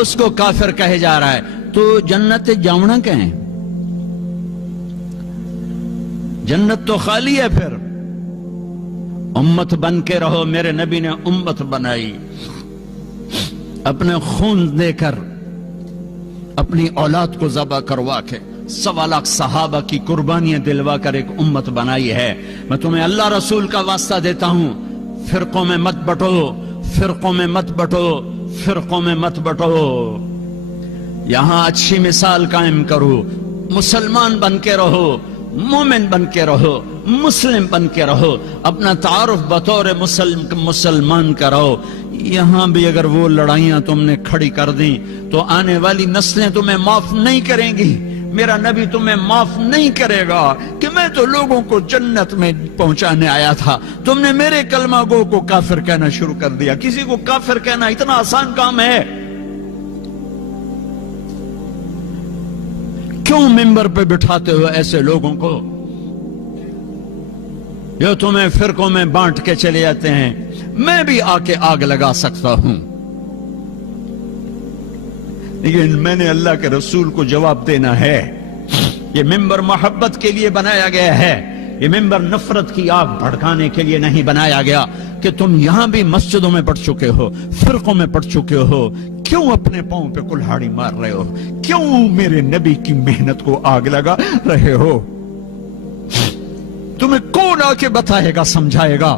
اس کو کافر کہے جا رہا ہے، تو جنت جاونا کہیں؟ جنت تو خالی ہے پھر۔ امت بن کے رہو، میرے نبی نے امت بنائی، اپنے خون دے کر، اپنی اولاد کو ذبح کروا کے، 1.25 لاکھ صحابہ کی قربانیاں دلوا کر ایک امت بنائی ہے۔ میں تمہیں اللہ رسول کا واسطہ دیتا ہوں، فرقوں میں مت بٹو، فرقوں میں مت بٹو، فرقوں میں مت بٹو، یہاں اچھی مثال قائم کرو، مسلمان بن کے رہو، مومن بن کے رہو، مسلم بن کے رہو، اپنا تعارف بطور مسلمان کرو۔ یہاں بھی اگر وہ لڑائیاں تم نے کھڑی کر دیں تو آنے والی نسلیں تمہیں معاف نہیں کریں گی، میرا نبی تمہیں معاف نہیں کرے گا کہ میں تو لوگوں کو جنت میں پہنچانے آیا تھا، تم نے میرے کلمہ گو کو کافر کہنا شروع کر دیا۔ کسی کو کافر کہنا اتنا آسان کام ہے؟ کیوں ممبر پہ بٹھاتے ہو ایسے لوگوں کو جو تمہیں فرقوں میں بانٹ کے چلے جاتے ہیں؟ میں بھی آ کے آگ لگا سکتا ہوں، لیکن میں نے اللہ کے رسول کو جواب دینا ہے۔ یہ ممبر محبت کے لیے بنایا گیا ہے، یہ ممبر نفرت کی آگ بھڑکانے کے لیے نہیں بنایا گیا کہ تم یہاں بھی مسجدوں میں پڑھ چکے ہو، فرقوں میں پڑھ چکے ہو، کیوں اپنے پاؤں پہ کلہاڑی مار رہے ہو؟ کیوں میرے نبی کی محنت کو آگ لگا رہے ہو؟ تمہیں کون آ کے بتائے گا، سمجھائے گا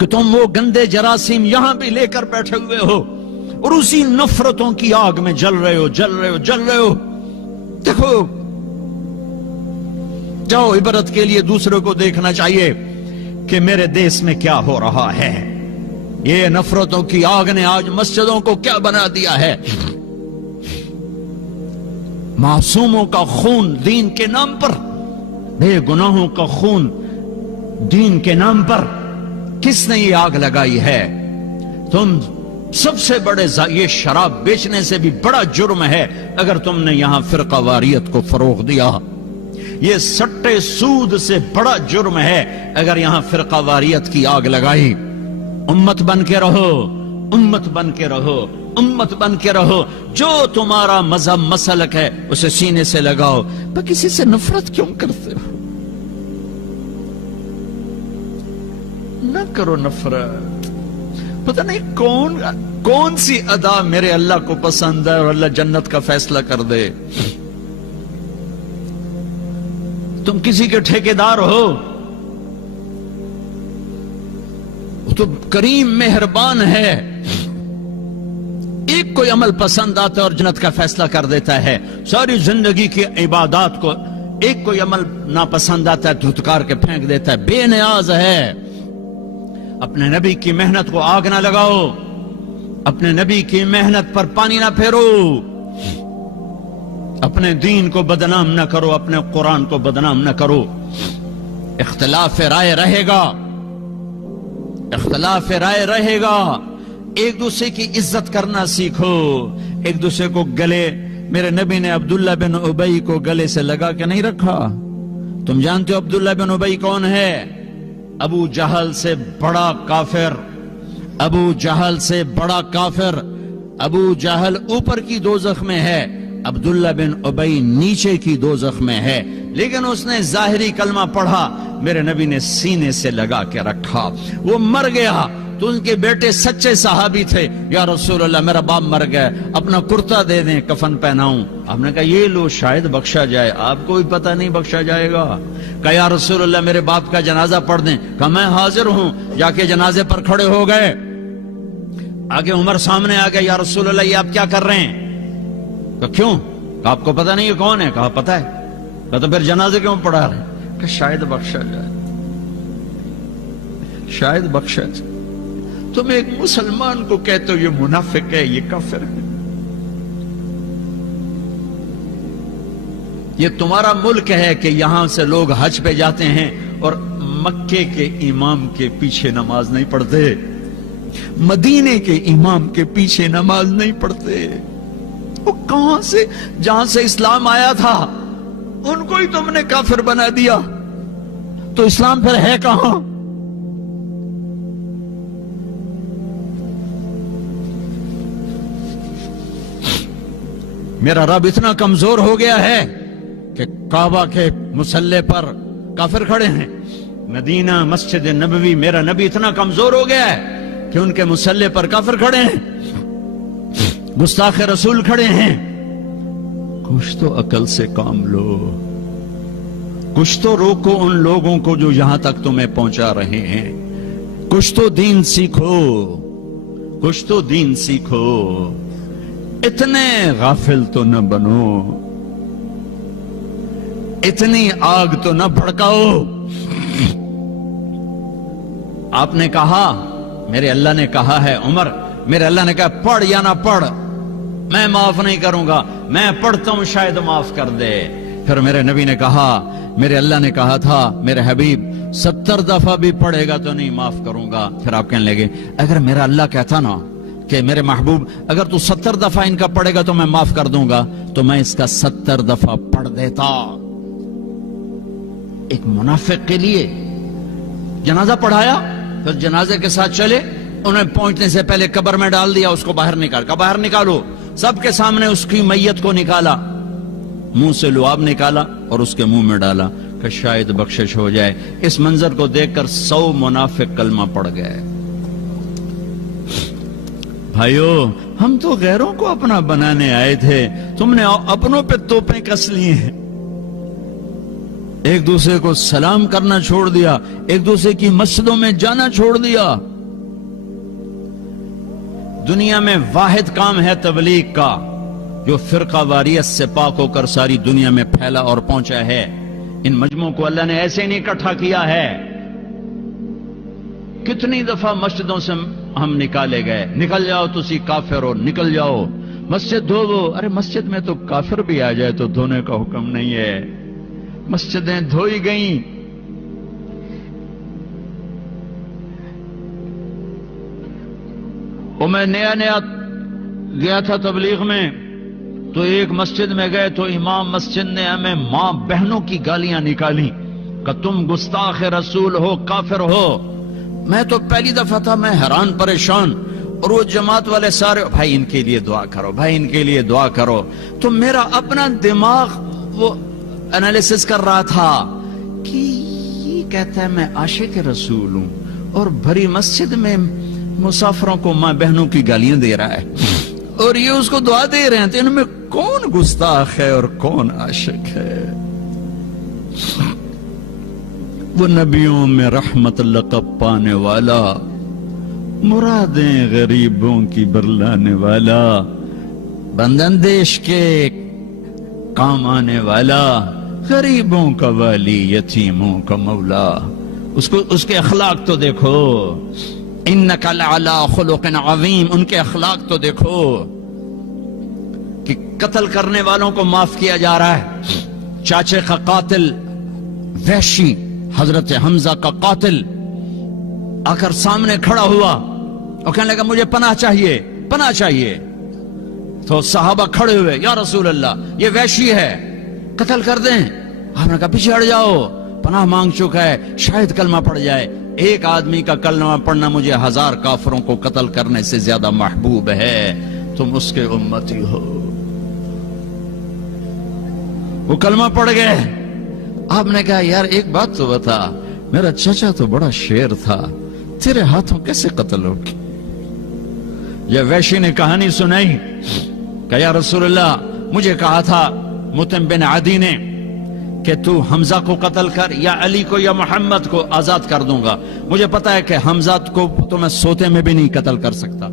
کہ تم وہ گندے جراثیم یہاں بھی لے کر بیٹھے ہوئے ہو اور اسی نفرتوں کی آگ میں جل رہے ہو، جل رہے ہو، جل رہے ہو؟ دیکھو، جاؤ، عبرت کے لیے دوسرے کو دیکھنا چاہیے کہ میرے دیس میں کیا ہو رہا ہے۔ یہ نفرتوں کی آگ نے آج مسجدوں کو کیا بنا دیا ہے؟ معصوموں کا خون دین کے نام پر، بے گناہوں کا خون دین کے نام پر کس نے یہ آگ لگائی ہے؟ تم سب سے بڑے یہ شراب بیچنے سے بھی بڑا جرم ہے اگر تم نے یہاں فرقہ واریت کو فروغ دیا۔ یہ سٹے سود سے بڑا جرم ہے اگر یہاں فرقہ واریت کی آگ لگائی۔ امت بن کے رہو، امت بن کے رہو، امت بن کے رہو، جو تمہارا مذہب مسلک ہے اسے سینے سے لگاؤ۔ پر کسی سے نفرت کیوں کرتے ہو؟ نہ کرو نفرت۔ پتہ نہیں کون سی ادا میرے اللہ کو پسند ہے اور اللہ جنت کا فیصلہ کر دے۔ تم کسی کے ٹھیکیدار ہو، وہ تو کریم مہربان ہے، ایک کوئی عمل پسند آتا ہے اور جنت کا فیصلہ کر دیتا ہے۔ ساری زندگی کی عبادات کو ایک کوئی عمل ناپسند آتا ہے، دھتکار کے پھینک دیتا ہے۔ بے نیاز ہے۔ اپنے نبی کی محنت کو آگ نہ لگاؤ، اپنے نبی کی محنت پر پانی نہ پھیرو، اپنے دین کو بدنام نہ کرو، اپنے قرآن کو بدنام نہ کرو۔ اختلاف رائے رہے گا، اختلاف رائے رہے گا، ایک دوسرے کی عزت کرنا سیکھو، ایک دوسرے کو گلے۔ میرے نبی نے عبداللہ بن ابی کو گلے سے لگا کے نہیں رکھا۔ تم جانتے ہو عبداللہ بن ابی کون ہے؟ ابو جہل سے بڑا کافر، ابو جہل سے بڑا کافر۔ ابو جہل اوپر کی دوزخ میں ہے، عبداللہ بن ابی نیچے کی دوزخ میں ہے، لیکن اس نے ظاہری کلمہ پڑھا، میرے نبی نے سینے سے لگا کے رکھا۔ وہ مر گیا تو ان کے بیٹے سچے صحابی تھے، یا رسول اللہ میرا باپ مر گیا، اپنا کرتا دے دیں، کفن پہناؤں۔ آپ نے کہا یہ لو شاید بخشا جائے۔ آپ کو بھی پتہ نہیں بخشا جائے گا۔ کہا یا رسول اللہ میرے باپ کا جنازہ پڑھ دیں۔ کہا میں حاضر ہوں۔ جا کے جنازے پر کھڑے ہو گئے، آگے عمر سامنے آ گئے، یا رسول اللہ یہ آپ کیا کر رہے ہیں؟ کہا کیوں؟ کہا آپ کو پتہ نہیں یہ کون ہے؟ کہا پتہ ہے۔ کہا تو پھر جنازے کیوں پڑھا رہے ہیں؟ کہ شاید بخشا جائے، شاید بخشا جائے۔ تم ایک مسلمان کو کہتے ہو یہ منافق ہے، یہ کافر ہے۔ یہ تمہارا ملک ہے کہ یہاں سے لوگ حج پہ جاتے ہیں اور مکے کے امام کے پیچھے نماز نہیں پڑھتے، مدینے کے امام کے پیچھے نماز نہیں پڑھتے۔ وہ کہاں سے؟ جہاں سے اسلام آیا تھا ان کو ہی تم نے کافر بنا دیا، تو اسلام پھر ہے کہاں؟ میرا رب اتنا کمزور ہو گیا ہے کہ کعبہ کے مسلح پر کافر کھڑے ہیں، مدینہ مسجد نبوی میرا نبی اتنا کمزور ہو گیا ہے کہ ان کے مسلح پر کافر کھڑے ہیں، گستاخ رسول کھڑے ہیں۔ کچھ تو عقل سے کام لو، کچھ تو روکو ان لوگوں کو جو یہاں تک تمہیں پہنچا رہے ہیں، کچھ تو دین سیکھو، کچھ تو دین سیکھو، اتنے غافل تو نہ بنو، اتنی آگ تو نہ بھڑکاؤ۔ آپ نے کہا، میرے اللہ نے کہا ہے عمر، میرے اللہ نے کہا پڑھ یا نہ پڑھ میں معاف نہیں کروں گا، میں پڑھتا ہوں شاید معاف کر دے۔ پھر میرے نبی نے کہا، میرے اللہ نے کہا تھا میرے حبیب 70 دفعہ بھی پڑھے گا تو نہیں معاف کروں گا۔ پھر آپ کہنے لگے اگر میرا اللہ کہتا نا کہ میرے محبوب اگر تو 70 دفعہ ان کا پڑھے گا تو میں معاف کر دوں گا، تو میں اس کا 70 دفعہ پڑھ دیتا۔ ایک منافق کے لیے جنازہ پڑھایا، پھر جنازے کے ساتھ چلے، انہیں پہنچنے سے پہلے قبر میں ڈال دیا، اس کو باہر باہر نکالو، سب کے سامنے اس کی میت کو نکالا، منہ سے لعاب نکالا اور اس کے منہ میں ڈالا کہ شاید بخشش ہو جائے۔ اس منظر کو دیکھ کر 100 منافق کلمہ پڑھ گئے۔ بھائیو، ہم تو غیروں کو اپنا بنانے آئے تھے، تم نے اپنوں پہ توپیں کس لی ہیں، ایک دوسرے کو سلام کرنا چھوڑ دیا، ایک دوسرے کی مسجدوں میں جانا چھوڑ دیا۔ دنیا میں واحد کام ہے تبلیغ کا جو فرقہ واریت سے پاک ہو کر ساری دنیا میں پھیلا اور پہنچا ہے۔ ان مجموعوں کو اللہ نے ایسے نہیں اکٹھا کیا ہے۔ کتنی دفعہ مسجدوں سے ہم نکالے گئے، نکل جاؤ تسی کافر ہو، نکل جاؤ، مسجد دھو۔ ارے مسجد میں تو کافر بھی آ جائے تو دھونے کا حکم نہیں ہے، مسجدیں دھوئی گئیں۔ وہ میں نیا گیا تھا تبلیغ میں، تو ایک مسجد میں گئے تو امام مسجد نے ہمیں ماں بہنوں کی گالیاں نکالی کہ تم گستاخ رسول ہو، کافر ہو۔ میں تو پہلی دفعہ تھا، میں حیران پریشان، اور وہ جماعت والے سارے بھائی ان کے لیے دعا کرو، بھائی ان کے لیے دعا کرو۔ تو میرا اپنا دماغ وہ انالیسس کر رہا تھا کہ یہ کہتا ہے میں عاشق رسول ہوں اور بھری مسجد میں مسافروں کو ماں بہنوں کی گالیاں دے رہا ہے، اور یہ اس کو دعا دے رہے ہیں، تو ان میں کون گستاخ ہے اور کون عاشق ہے؟ وہ نبیوں میں رحمت لقب پانے والا، مرادیں غریبوں کی برلانے والا، بندندیش کے کام آنے والا، غریبوں کا والی، یتیموں کا مولا۔ اس کے اخلاق تو دیکھو، انک لعلی خلق عظیم، ان کے اخلاق تو دیکھو کہ قتل کرنے والوں کو معاف کیا جا رہا ہے۔ چاچے کا قاتل وحشی، حضرت حمزہ کا قاتل آ کر سامنے کھڑا ہوا اور کہنے لگا مجھے پناہ چاہیے، پناہ چاہیے۔ تو صحابہ کھڑے ہوئے، یا رسول اللہ یہ وحشی ہے، قتل کر دیں۔ آپ نے کہا پیچھے ہٹ جاؤ، پناہ مانگ چکا ہے، شاید کلمہ پڑھ جائے۔ ایک آدمی کا کلمہ پڑھنا مجھے 1000 کافروں کو قتل کرنے سے زیادہ محبوب ہے، تم اس کے امتی ہو۔ وہ کلمہ پڑھ گئے۔ آپ نے کہا یار ایک بات تو بتا، میرا چچا تو بڑا شیر تھا، تیرے ہاتھوں کیسے قتل ہوگی؟ یہ وحشی نے کہانی سنائی کہ یا رسول اللہ مجھے کہا تھا مطعم بن عدی نے کہ تو حمزہ کو قتل کر، یا علی کو یا محمد کو آزاد کر دوں گا۔ مجھے پتا ہے کہ حمزہ کو تو میں سوتے میں بھی نہیں قتل کر سکتا،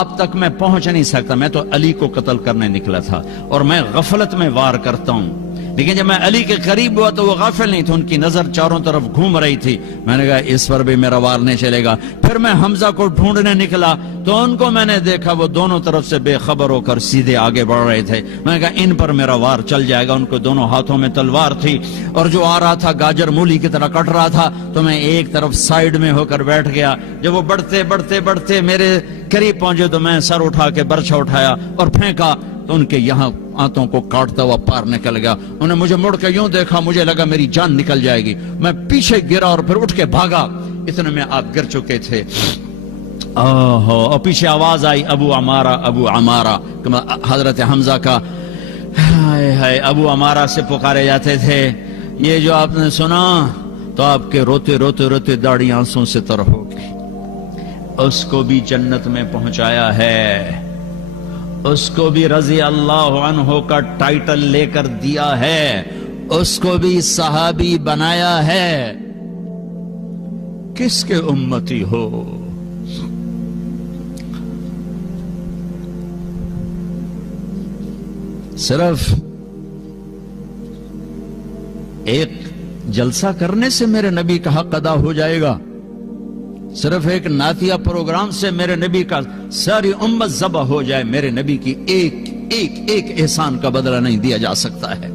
آپ تک میں پہنچ نہیں سکتا، میں تو علی کو قتل کرنے نکلا تھا، اور میں غفلت میں وار کرتا ہوں۔ لیکن جب میں علی کے قریب ہوا تو وہ غافل نہیں تھے، ان کی نظر چاروں طرف گھوم رہی تھی۔ میں نے کہا اس پر بھی میرا وار نہیں چلے گا۔ پھر میں حمزہ کو ڈھونڈنے نکلا تو ان کو میں نے دیکھا وہ دونوں طرف سے بے خبر ہو کر سیدھے آگے بڑھ رہے تھے۔ میں نے کہا ان پر میرا وار چل جائے گا۔ ان کو دونوں ہاتھوں میں تلوار تھی، اور جو آ رہا تھا گاجر مولی کی طرح کٹ رہا تھا، تو میں ایک طرف سائیڈ میں ہو کر بیٹھ گیا۔ جب وہ بڑھتے بڑھتے بڑھتے میرے قریب پہنچے تو میں سر اٹھا کے برچھا اٹھایا اور پھینکا، تو ان کے یہاں آنتوں کو کاٹتا ہوا پار نکل گیا۔ انہیں مجھے مڑ کے یوں دیکھا، مجھے لگا میری جان نکل جائے گی۔ میں پیچھے گرا اور پھر اٹھ کے بھاگا، اتنے میں آپ گر چکے تھے۔ اور پیچھے آواز آئی ابو عمارہ، ابو عمارہ، حضرت حمزہ کا ہائے ہائے ابو عمارہ سے پکارے جاتے تھے، یہ جو آپ نے سنا تو آپ کے روتے روتے روتے داڑھی آنسوں سے تر ہو گئی۔ اس کو بھی جنت میں پہنچایا ہے، اس کو بھی رضی اللہ عنہ کا ٹائٹل لے کر دیا ہے، اس کو بھی صحابی بنایا ہے۔ کس کے امتی ہو؟ صرف ایک جلسہ کرنے سے میرے نبی کا حق ادا ہو جائے گا؟ صرف ایک نعتیہ پروگرام سے میرے نبی کا ساری امت ذبح ہو جائے، میرے نبی کی ایک احسان کا بدلہ نہیں دیا جا سکتا ہے۔